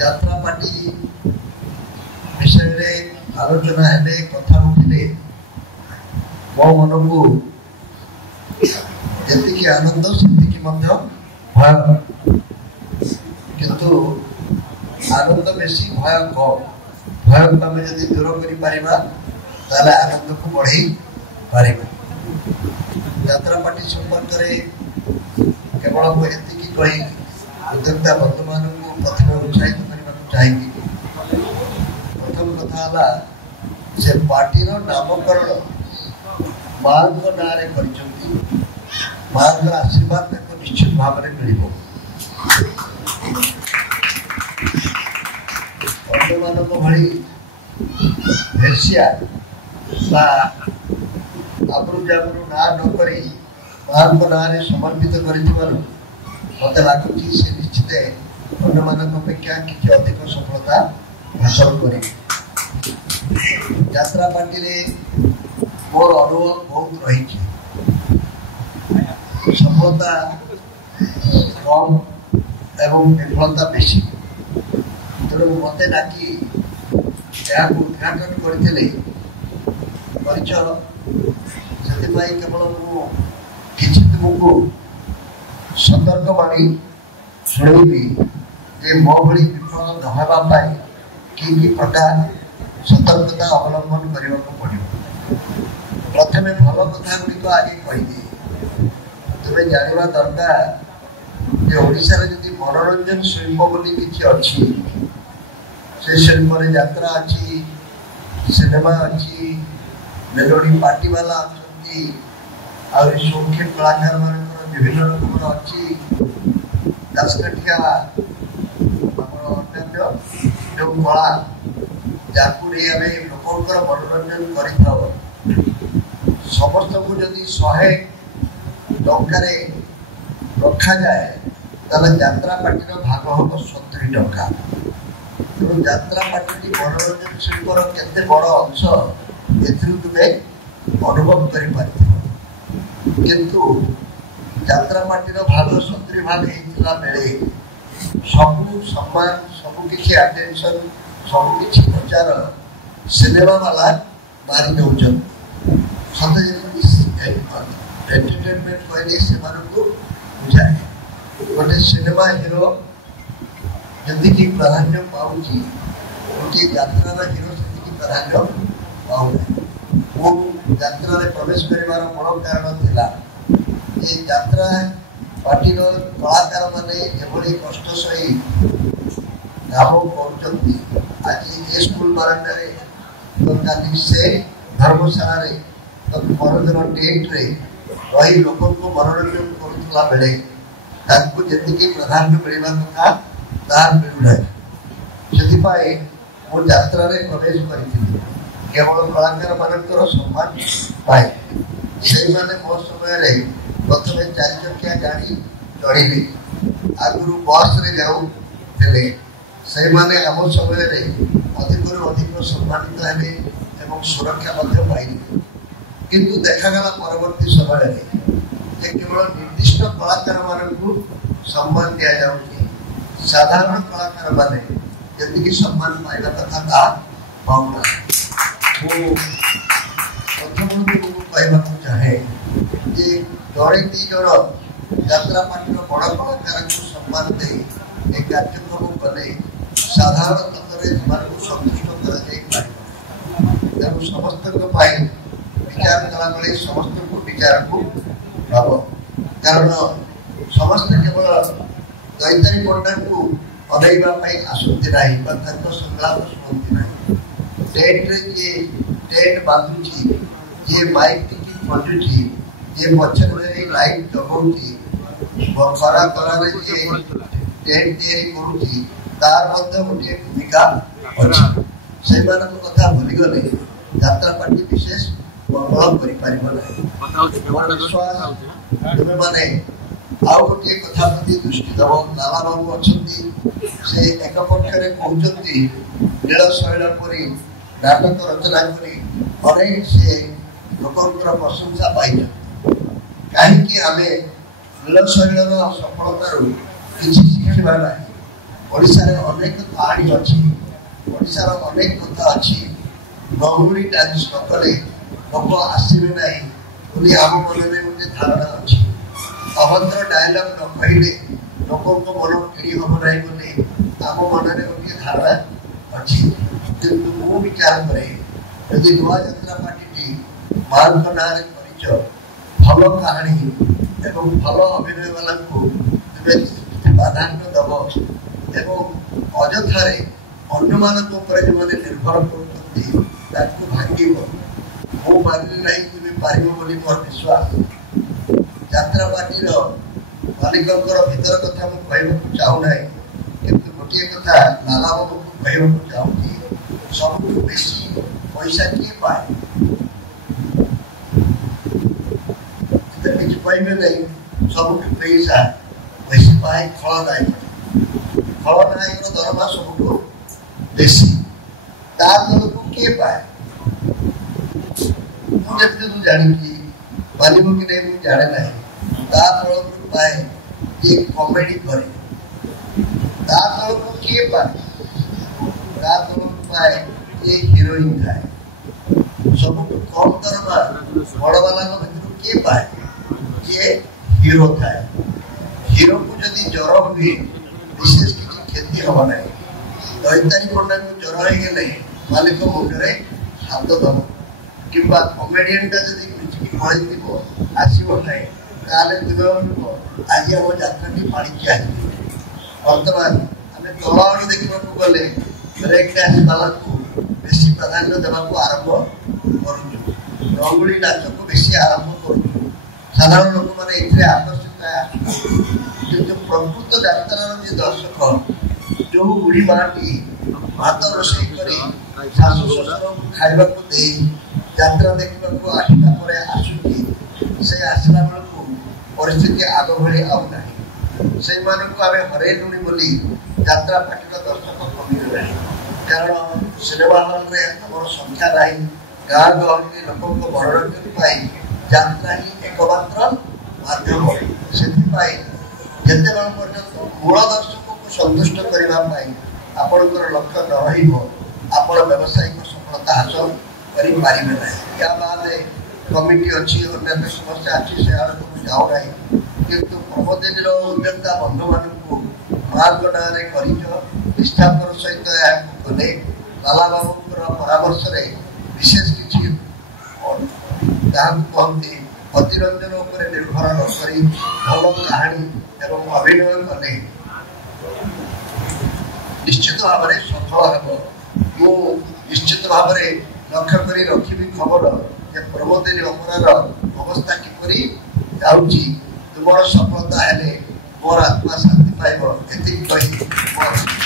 यात्रा पार्टी विषय आलोचना हेले कथा उठिले मो मन को जी आनंद से भय किंतु आनंद बेसी भय कम भय को आम जब दूर कर आनंद को बढ़ई पार यात्रा पार्टी संपर्क केवल मुझे कही कृतज्ञता बंधु मान प्रथम उत्साहित करने चाहिए। प्रथम कथा से पार्टी नामकरण माँ ना माँ आशीर्वाद निश्चित भाव में मिल भली भेसिया आबरू जाबरू ना नक माँ ना समर्पित कर मत लगुच से निश्चित अपेक्षा किसी अधिक सफलता हासिल कर यात्रा पार्टी मोर अनुभव बहुत रही सफलता कम एवं विफलता बेसी तेणु मत डाकी उद्घाटन करते केवल किसी तुमको सतर्क बाणी शुणी जे मो भली विफल नहवाई कि प्रकार सतर्कता अवलंबन करने को पड़ो। प्रथम भल कथा गुड़िक आगे कहीदे तुम्हें जानवा दरकार जे ओडिशा रे मनोरंजन शिल्प बोली किछि अछि से शिल्प रे यात्रा अछि सिनेमा अछि मेलोडी पार्टी वाला अछि और शौकीन कलाकार मान विभिन्न रकम अच्छी दासकाठिया अन्य जो कला जहाँ लोकर मनोरंजन कर समस्त को जदि 100 टंकार रखा जाए ताले यात्रा पार्टी भाग हम 70 टंका तेणु यात्रा पार्टी मनोरंजन शिल्पर केते बड़ अंश तुम्हें अनुभव कर किंतु यात्रा पार्टी भाग 70 भाग होता बेले सबू सम्मान सबू किसी अटेंशन सबू किसी प्रचार सिनेमा वाला मारी दौन सत एंटरटेनमेंट कहले से बुझाए गोटे सिनेमा हिरो जमी प्राधान्य पाँच गोटे यात्रा हिरो से प्राधान्य पाऊना यात्रा प्रवेश कर बड़ कारण था ये यात्रा पार्टी कलाकार मैंने कष्ट सही काम कर आज ये स्कूल बारंडा से धर्मशाला मनोरंजन टेंट रे रही लोक को मनोरंजन करुला बेले जी प्राधान्य मिलवा कथा ता मिलूना से मो यात्रा प्रवेश करी केवल कलाकार मान सम्मान पाए से मो समय प्रथम 4 चकिया गाड़ी चढ़ी आगु बस रे जाऊे से माने आम समय अधिक अधिक सम्मानित हेले एवं सुरक्षा पाइले किंतु देखागला परवर्ती समय केवल निर्दिष्ट कलाकार मान सम्मान दि जाऊँगी साधारण कलाकार माने जमीक सम्मान पाइबा कथा पाऊना प्रथम कहना चाहे जड़े दी जन यात्रा पार्टी बड़ कलाकार को सम्मान दे कार्यक्रम कले साधारण संतुष्ट कर समस्त विचार कला बेले समस्त को विचार को भाव कारण समस्त केवल दैतारी पंडा को अनैवाई आसती ना संग्राम शुणती ना टेंट बांधुची ये माइक टी फटुची ये पछे लाइट जगौती खरा खरारे टेंट तैयारी तार गोटे भूमिका अच्छी से कथा भूलीगले यात्रा पार्टी विशेष मंगल कर तुम मैंने आउ गोटे कथा प्रति दृष्टि दब नाना बाबू अच्छा से एक पक्षरे कहते नील शैल परी नाटक रचना कर अनेक से लोकर प्रशंसा पाई कहीं नील शैल सफलतार किसी शिखा ना ओडिशारे अनेक कहानी अच्छी ओडिशार अनेक कथा अच्छी गंगुड़ी डांस न कले लोक आसवे ना बोली आम मन में गोटे धारणा अच्छी अभद्र डायलॉग न कहले लोकों मन किड़ी हम ना बोली आम मन में गोटे धारणा अच्छी किंतु मु विचार करे यदि नुआ यात्रा पार्टी मां ना भल कहानी एवं भल अभिनय वाला प्राधान्य दब एवं अजथारे अन्य मानक जो निर्भर कर भांग मु मानिली ना तुम्हें पार बोली मोर विश्वास यात्रा पार्टी मालिक भीतर कथा मुझे चाहूना किंतु गोटे कथा लाला बाबू को कहवाक चाहूँगी सब बेसी पैसा किए पाए कहबे नहीं सब पैसा बेसी पाए खलनायक दरमा सब बेसी तल को किए पाए मुझे जानी मानव कि नहीं मुझे जाने ना तल पाए ये कॉमेडी करे तल को किए पाए तल पाए ये हिरोइन थाए सब कम दरमा बड़ वाला भर किए पाए ये हीरो थाए हीरो को जदि ज्वर हुए विशेष किसी क्षति हम ना दैतारी पंडा को ज्वर हो गले मालिक मुंडे हाथ दब कि कमेडियन टा जब पड़े आसो ना आज आम जात्राटी माणिकी आज बर्तमान आम तलाड़ी देखा गले ब्रेक डांस वाला को बेसी प्राधान्य देवाक आरंभ कर रंगुली नाच को बेसी आरंभ कर साधारण लोक मैंने आकर्षित किंतु प्रकृत यात्रार जो दर्शक जो बुढ़ी माटी भात रोषे कर शाशु शशुर खावा यात्रा देखा आसला आसुची से आसला बेलू परिस्थिति आग भाई आना से हरैलुणी बोली यात्रा पार्टी दर्शक कमिगला कारण सिनेमा हल में आम संख्या ना गाँ गहली लोक मनोरंजन यात्रा ही एकमात्र माध्यम से जिते पर्यंत मूल दर्शक को संतुष्ट करने आपणकर लक्ष्य न रहा व्यावसायिक सफलता हासिल करें ना क्या बाद कमिटी अच्छी अन्य समस्या अच्छी से आड़ को जाऊ ना किंतु प्रमोदिनी उद्योक्ता बंधु मान माँ ना निष्ठापर सहित गले लाला बाबू परामर्श विशेष किसी कहते अतिरंजन उपर निर्भर न कर भल कहानी एवं अभिनय कले निश्चित भाव में सफल हो निश्चित भाव में लक्ष्य कर रखी खबर जे प्रमोदिनी अपरार अवस्था किपरि जाउची तुमर सफलता हेले मोर आत्मा शांति पाइब एति कहि